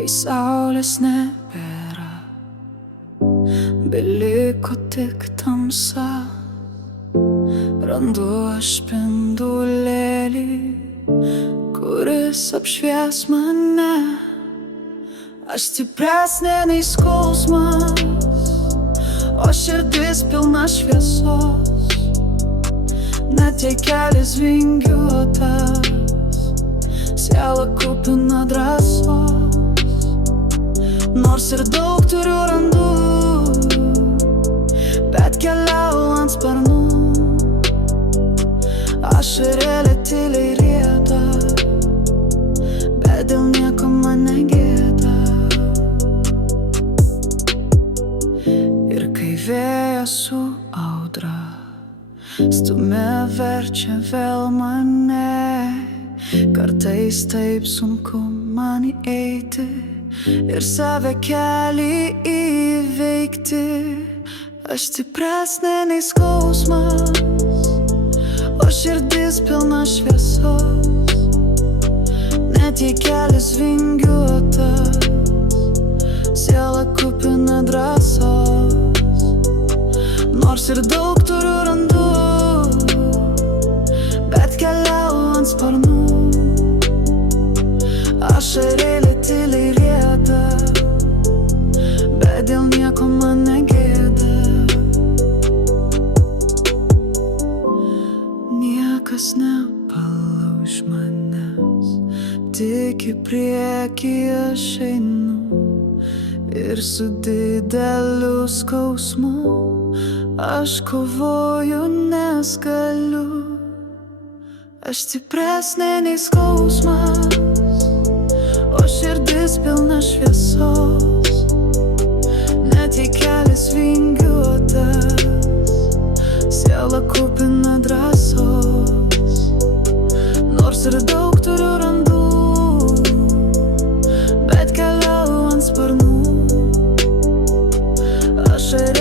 kai saulės nebėra, beliko tik tamsa. Randu aš spindulėlį, kuris apšvies mane. Aš stipresnė nei skausmas, o širdis pilna šviesos. Net jei kelias vingiuotas, siela kupina drąsos. Nors ir daug turiu randų, bet keliauju ant sparnų. Ašarėlė tyliai rieda, bet dėl nieko man negėda. Ir kai vėjas su audra stumia, verčia vėl mane, kartais taip sunku man įeiti ir save kelią įveikti. Aš stipresnė nei skausmas, o širdis pilna šviesos. Net jei kelias vingiuotas, siela kupina drąsos. Nors ir daug turiu randų, bet keliauju ant sparnų. Ašarėlė tyliai rieda, bet dėl nieko man negėda. Niekas nepalauš manęs, tik į priekį aš einu. Ir su dideliu skausmu aš kovoju, nes galiu. Aš stipresnė nei skausmas, o širdis pilna šviesos. Net jei kelias vingiuotas, siela kupina drąsos. Nors ir daug turiu randų, bet keliauju ant sparnų. Ašarėlė